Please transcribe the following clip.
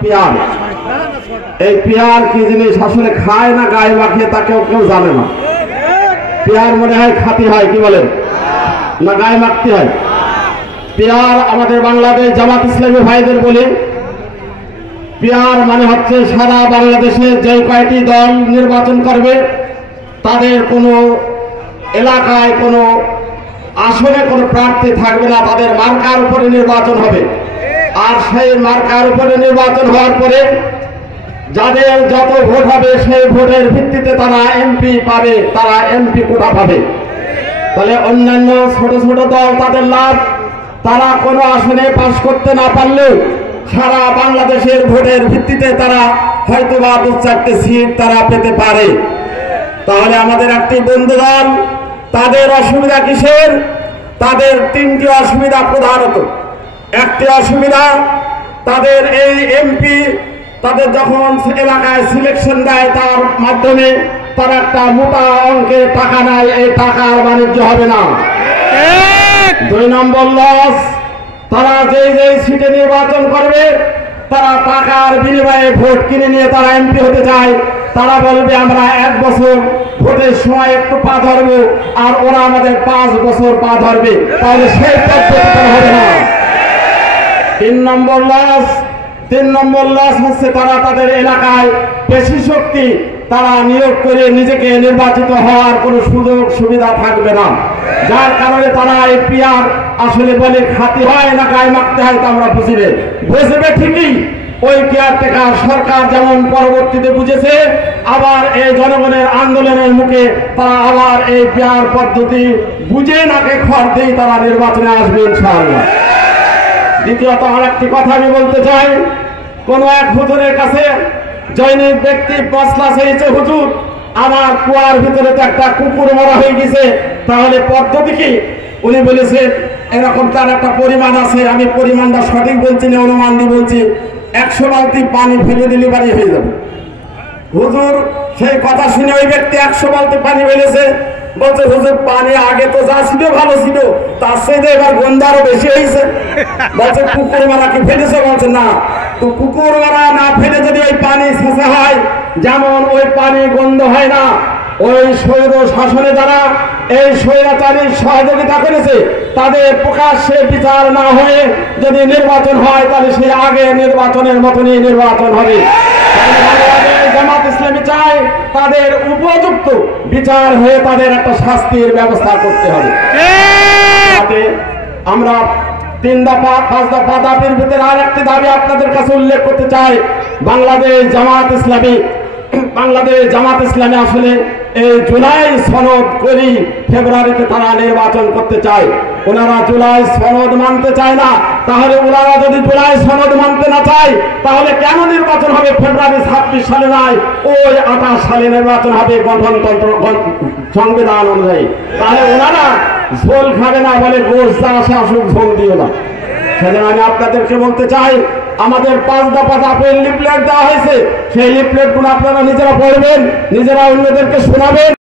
Pair, এই pair কি জিনিস আসলে খায় না গায়ে মাখিয়ে তা কেউ জানে না। পেয়ার মনে হয় খাতি হয়, কি বলেন, না গায়ে মাখতে হয়। পেয়ার আমাদের বাংলাদেশ জামাত ইসলামী ভাইদের বলি, পেয়ার মানে হচ্ছে সারা বাংলাদেশে যে কয়টি দল নির্বাচন করবে তাদের কোনো এলাকায় কোনো আসনে কোনো প্রার্থী থাকবে না, তাদের মার্কার উপরে নির্বাচন হবে। আর সেই মার্কার উপরে নির্বাচন হওয়ার পরে যাদের যত ভোট হবে সেই ভোটের ভিত্তিতে তারা এমপি পাবে, তারা এমপি কোটা পাবে। তাহলে অন্যান্য ছোট ছোট দল তাদের লাভ, তারা কোনো আসনে পাশ করতে না পারলেও সারা বাংলাদেশের ভোটের ভিত্তিতে তারা হয়তো বা 2-4টি সিট তারা পেতে পারে। তাহলে আমাদের একটি বন্ধু দল, তাদের অসুবিধা কিসের? তাদের 3টি অসুবিধা প্রধানত। একটি অসুবিধা, তাদের এই এমপি তাদের যখন এলাকায় সিলেকশন দেয় তার মাধ্যমে তারা একটা মোটা অঙ্কের টাকা নেয়, এই টাকার বাণিজ্য হবে না। 2 নম্বর লস, তারা যেই সিটে নির্বাচন করবে তারা টাকার বিনিময়ে ভোট কিনে নিয়ে তারা এমপি হতে চায়। তারা বলবে আমরা 1 বছর ভোটের সময় একটু পা ধরবো আর ওরা আমাদের 5 বছর পা ধরবে, তাহলে সেই পদ্ধতি হবে না। 3 নম্বর লস হচ্ছে তারা তাদের এলাকায় পেশি শক্তি তারা নিয়োগ করে নিজেকে নির্বাচিত হওয়ার কোনো সুযোগ সুবিধা থাকবে না, যার কারণে তারা এই পিয়ার আসলে বলে খাতি হয় না গায়ে মাখতে হয় তা আমরা বুঝবে ঠিকই। ওই কেয়ারটেকার সরকার যেমন পরবর্তীতে বুঝেছে, আবার এই জনগণের আন্দোলনের মুখে তারা আবার এই পেয়ার পদ্ধতি বুঝে নাকে খড় দিয়ে তারা নির্বাচনে আসবে ইনশাআল্লাহ। দ্বিতীয়ত আরেকটি কথা আমি বলতে চাই, কোন এক হুজুরের কাছে জৈনিক ব্যক্তি মশলা চেয়েছে, হুজুর আমার কুয়ার ভিতরে তো একটা কুকুর মারা হয়ে গেছে, তাহলে পদ্ধতি কি? উনি বলেছেন এরকম তার একটা পরিমাণ আছে, আমি পরিমাণটা সঠিক বলছি না, অনুমান দিয়ে বলছি, 100 বালতি পানি ফেলে দিলে বাড়ি হয়ে যাবে। হুজুর সেই কথা শুনে ওই ব্যক্তি 100 বালতি পানি ফেলেছে, বলছে হুজুর পানি আগে তো যা ছিল ভালো ছিল, তার সাথে এবার গন্ধ আরো বেশি হয়েছে। বলছে কুকুর মারা কি ফেলেছে? বলছে না। তো কুকুর মারা না ফেলে যদি ওই পানি ছেঁচা হয়, যেমন ওই পানি গন্ধ হয় না, ওই স্বৈর শাসনে যারা এই স্বৈরাচারীর সহযোগিতা করেছে তাদের প্রকাশ্যে বিচার না হয়ে যদি নির্বাচন হয় তাহলে সে আগে নির্বাচনের মতনই নির্বাচন হবে। জামাত ইসলামী চায় তাদের উপযুক্ত বিচার হয়ে তাদের একটা শাস্তির ব্যবস্থা করতে হবে। আমরা 3 দফা 5 দফা দাবির ভিতরে আর একটি দাবি আপনাদের কাছে উল্লেখ করতে চাই। বাংলাদেশ জামাত ইসলামী আসলে এই জুলাই সনদ করি ফেব্রুয়ারিতে তারা নির্বাচন করতে চায়। ওনারা জুলাই সনদ মানতে চায় না, তাহলে ওনারা যদি জুলাই সনদ মানতে না চায় তাহলে কেন নির্বাচন হবে ফেব্রুয়ারি 26 সালে নয়, ওই 28 সালে নির্বাচন হবে গঠনতন্ত্র সংবিধান অনুযায়ী। তাহলে ওনারা ঝোল খাবে না, বলে গোশ যা আসে আসুক, ঝোল দিও না। সেজন্য আমি আপনাদেরকে বলতে চাই, আমাদের 5 দফা দাবির লিফলেট দেওয়া হয়েছে, সেই লিফলেটগুলো আপনারা নিজেরা পড়বেন, নিজেরা অন্যদেরকে শোনাবেন।